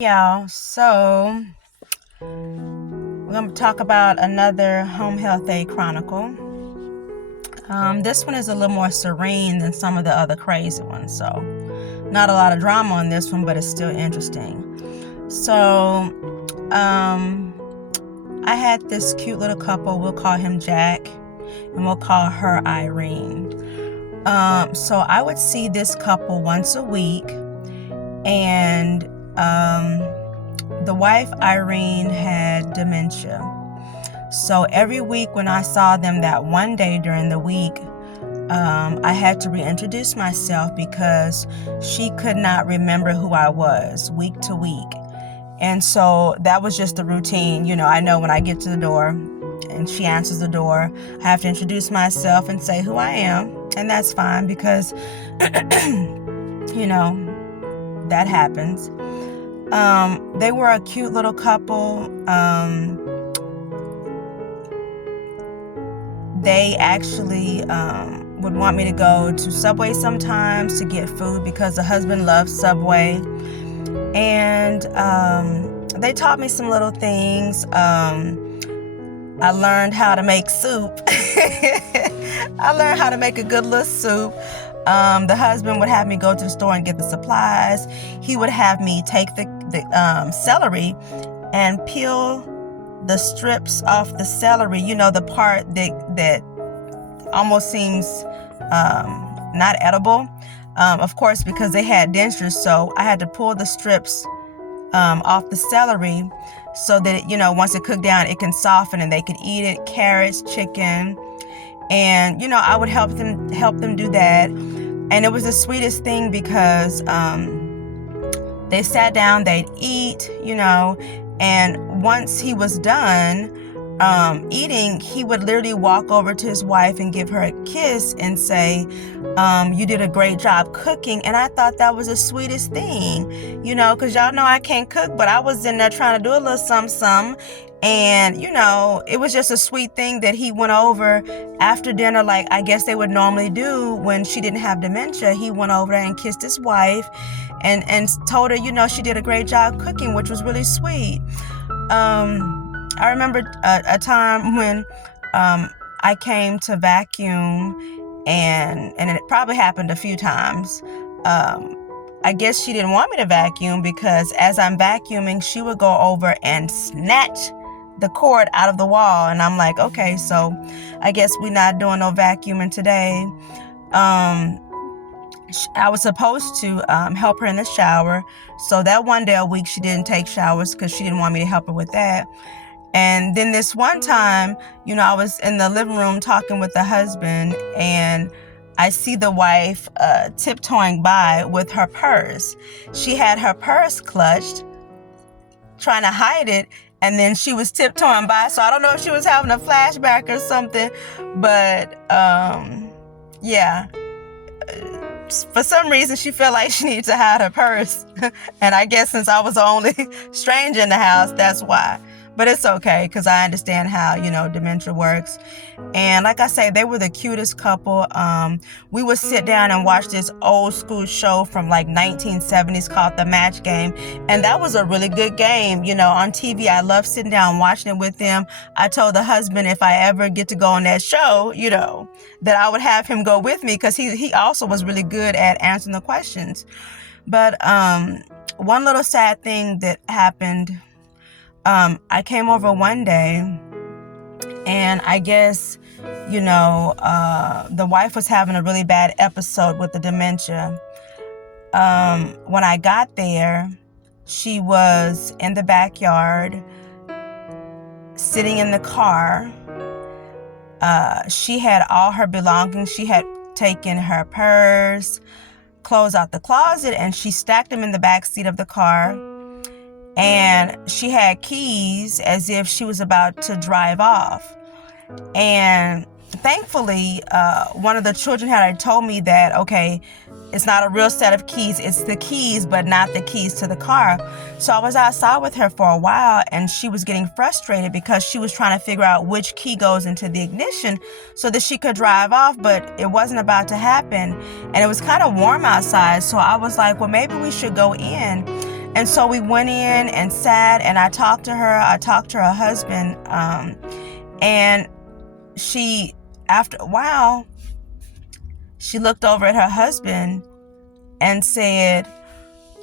Y'all, so we're going to talk about another home health aid chronicle. This one is a little more serene than some of the other crazy ones, so not a lot of drama on this one, but it's still interesting. So I had this cute little couple. We'll call him Jack and we'll call her Irene. So I would see this couple once a week, and the wife, Irene, had dementia. So every week when I saw them that one day during the week, I had to reintroduce myself because she could not remember who I was week to week. And so that was just the routine. You know, I know when I get to the door and she answers the door, I have to introduce myself and say who I am. And that's fine because, you know, that happens. They were a cute little couple. They actually would want me to go to Subway sometimes to get food because the husband loves Subway. And they taught me some little things. I learned how to make soup. I learned how to make a good little soup. The husband would have me go to the store and get the supplies. He would have me take the celery and peel the strips off the celery, you know, the part that almost seems not edible. Of course, because they had dentures, so I had to pull the strips off the celery so that, you know, once it cooked down, it can soften and they could eat it. Carrots, chicken, and, you know, I would help them do that. And it was the sweetest thing because they sat down, they'd eat, you know, and once he was done eating, he would literally walk over to his wife and give her a kiss and say, you did a great job cooking. And I thought that was the sweetest thing, you know, because y'all know I can't cook, but I was in there trying to do a little something. And, you know, it was just a sweet thing that he went over after dinner, like I guess they would normally do when she didn't have dementia. He went over there and kissed his wife and told her, you know, she did a great job cooking, which was really sweet. I remember a time when I came to vacuum, and it probably happened a few times. I guess she didn't want me to vacuum because as I'm vacuuming, she would go over and snatch the cord out of the wall. And I'm like, okay, so I guess we're not doing no vacuuming today. I was supposed to help her in the shower. So that one day a week, she didn't take showers because she didn't want me to help her with that. And then this one time, you know, I was in the living room talking with the husband, and I see the wife tiptoeing by with her purse. She had her purse clutched, trying to hide it, and then she was tiptoeing by. So I don't know if she was having a flashback or something, but yeah. For some reason, she felt like she needed to hide her purse. And I guess since I was the only stranger in the house, that's why. But it's okay because I understand how, you know, dementia works. And like I say, they were the cutest couple. We would sit down and watch this old school show from like 1970s called The Match Game. And that was a really good game. You know, on TV, I love sitting down watching it with them. I told the husband if I ever get to go on that show, you know, that I would have him go with me because he also was really good at answering the questions. But one little sad thing that happened, I came over one day, and I guess, you know, the wife was having a really bad episode with the dementia. When I got there, she was in the backyard, sitting in the car. She had all her belongings. She had taken her purse, clothes out the closet, and she stacked them in the back seat of the car. And she had keys as if she was about to drive off. And thankfully, one of the children had told me that, okay, it's not a real set of keys. It's the keys, but not the keys to the car. So I was outside with her for a while, and she was getting frustrated because she was trying to figure out which key goes into the ignition so that she could drive off, but it wasn't about to happen. And it was kind of warm outside. So I was like, well, maybe we should go in. And so we went in and sat, and I talked to her. I talked to her husband. And she, after a while, she looked over at her husband and said,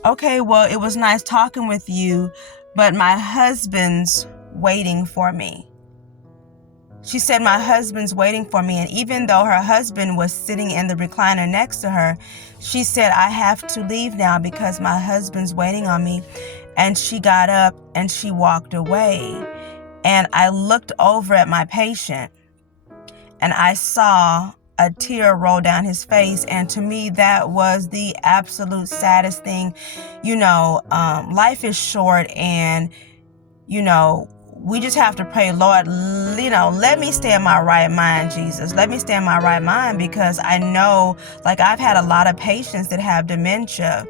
okay, well, it was nice talking with you, but my husband's waiting for me. She said, my husband's waiting for me. And even though her husband was sitting in the recliner next to her, she said, I have to leave now because my husband's waiting on me. And she got up and she walked away. And I looked over at my patient and I saw a tear roll down his face. And to me, that was the absolute saddest thing. Life is short, and, we just have to pray, Lord, let me stay in my right mind, Jesus. Let me stay in my right mind, because I know, I've had a lot of patients that have dementia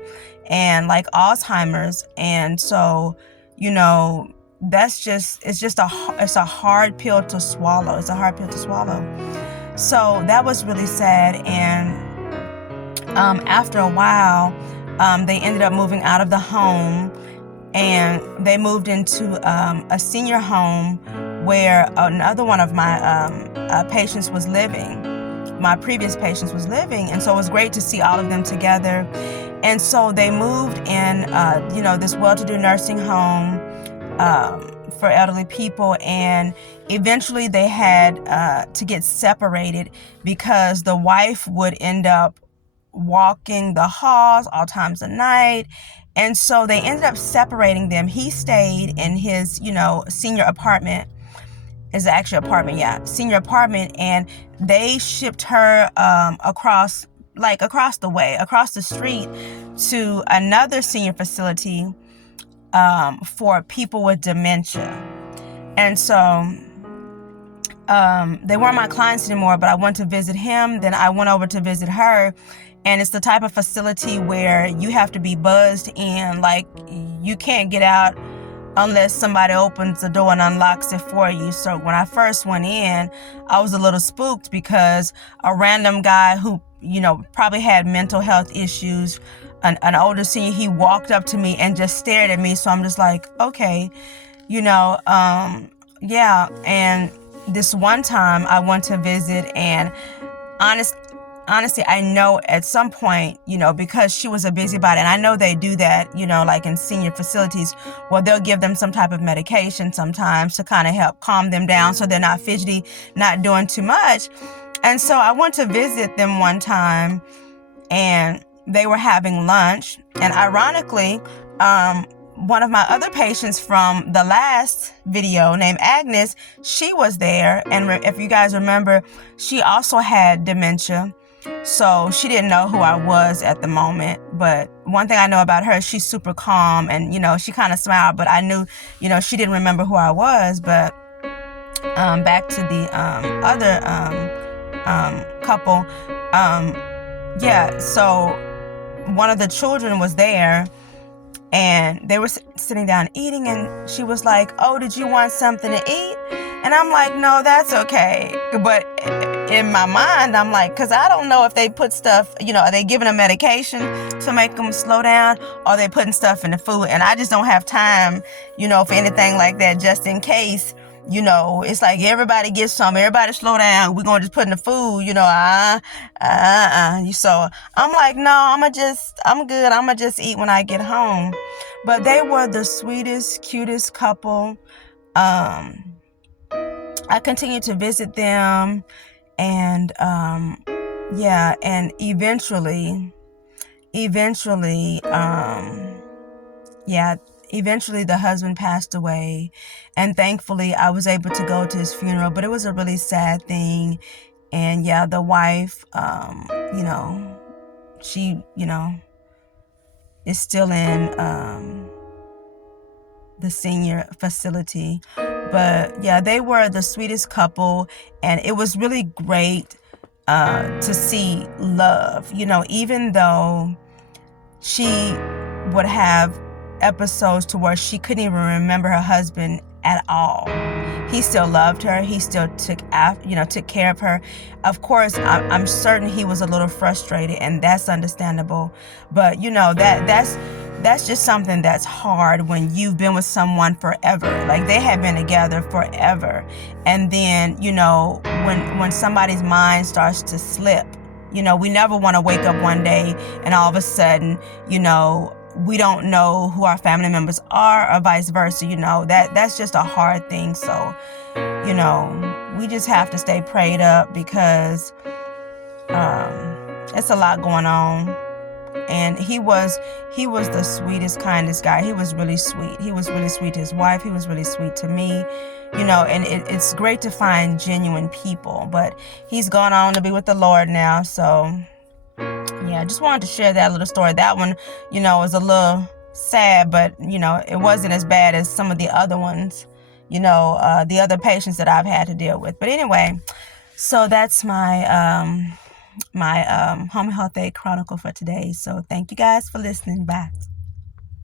and Alzheimer's. And so, it's a hard pill to swallow. It's a hard pill to swallow. So that was really sad. And after a while, they ended up moving out of the home, and they moved into a senior home where another one of my patients was living. My previous patients was living. And so it was great to see all of them together. And so they moved in, this well-to-do nursing home for elderly people. And eventually they had to get separated because the wife would end up walking the halls all times of night. And so they ended up separating them. He stayed in his, senior apartment. Is actually apartment, senior apartment. And they shipped her across the street to another senior facility for people with dementia. And so they weren't my clients anymore, but I went to visit him. Then I went over to visit her. And it's the type of facility where you have to be buzzed in. You can't get out unless somebody opens the door and unlocks it for you. So when I first went in, I was a little spooked because a random guy who, probably had mental health issues, an older senior, he walked up to me and just stared at me. So I'm just like, okay, And this one time I went to visit, and honestly, I know at some point, because she was a busybody, and I know they do that, in senior facilities, well, they'll give them some type of medication sometimes to kind of help calm them down so they're not fidgety, not doing too much. And so I went to visit them one time, and they were having lunch. And ironically, one of my other patients from the last video named Agnes, she was there. And if you guys remember, she also had dementia. So she didn't know who I was at the moment. But one thing I know about her, she's super calm, and, she kind of smiled, but I knew, she didn't remember who I was. But back to the other couple. So one of the children was there, and they were sitting down eating, and she was like, oh, did you want something to eat? And I'm like, no, that's okay. But in my mind, I'm like, because I don't know if they put stuff, are they giving them medication to make them slow down, or are they putting stuff in the food? And I just don't have time, for anything like that, just in case. It's like everybody gets some, everybody slow down. We're going to just put in the food, So I'm like, no, I'm good. I'm going to just eat when I get home. But they were the sweetest, cutest couple. I continued to visit them, and, and eventually, eventually the husband passed away, and thankfully I was able to go to his funeral, but it was a really sad thing. And the wife, she, is still in the senior facility. But they were the sweetest couple, and it was really great to see love, even though she would have episodes to where she couldn't even remember her husband at all. He still loved her. He still took care of her. Of course, I'm certain he was a little frustrated, and that's understandable. But that's that's just something that's hard when you've been with someone forever. Like, they have been together forever. And then, when somebody's mind starts to slip, we never want to wake up one day and all of a sudden, we don't know who our family members are, or vice versa. That's just a hard thing. So, we just have to stay prayed up, because it's a lot going on. And he was the sweetest, kindest guy. He was really sweet. He was really sweet to his wife. He was really sweet to me, and it's great to find genuine people. But he's gone on to be with the Lord now. So, yeah, I just wanted to share that little story. That one, was a little sad, but, it wasn't as bad as some of the other ones, the other patients that I've had to deal with. But anyway, so that's my home health aide chronicle for today. So thank you guys for listening. Bye.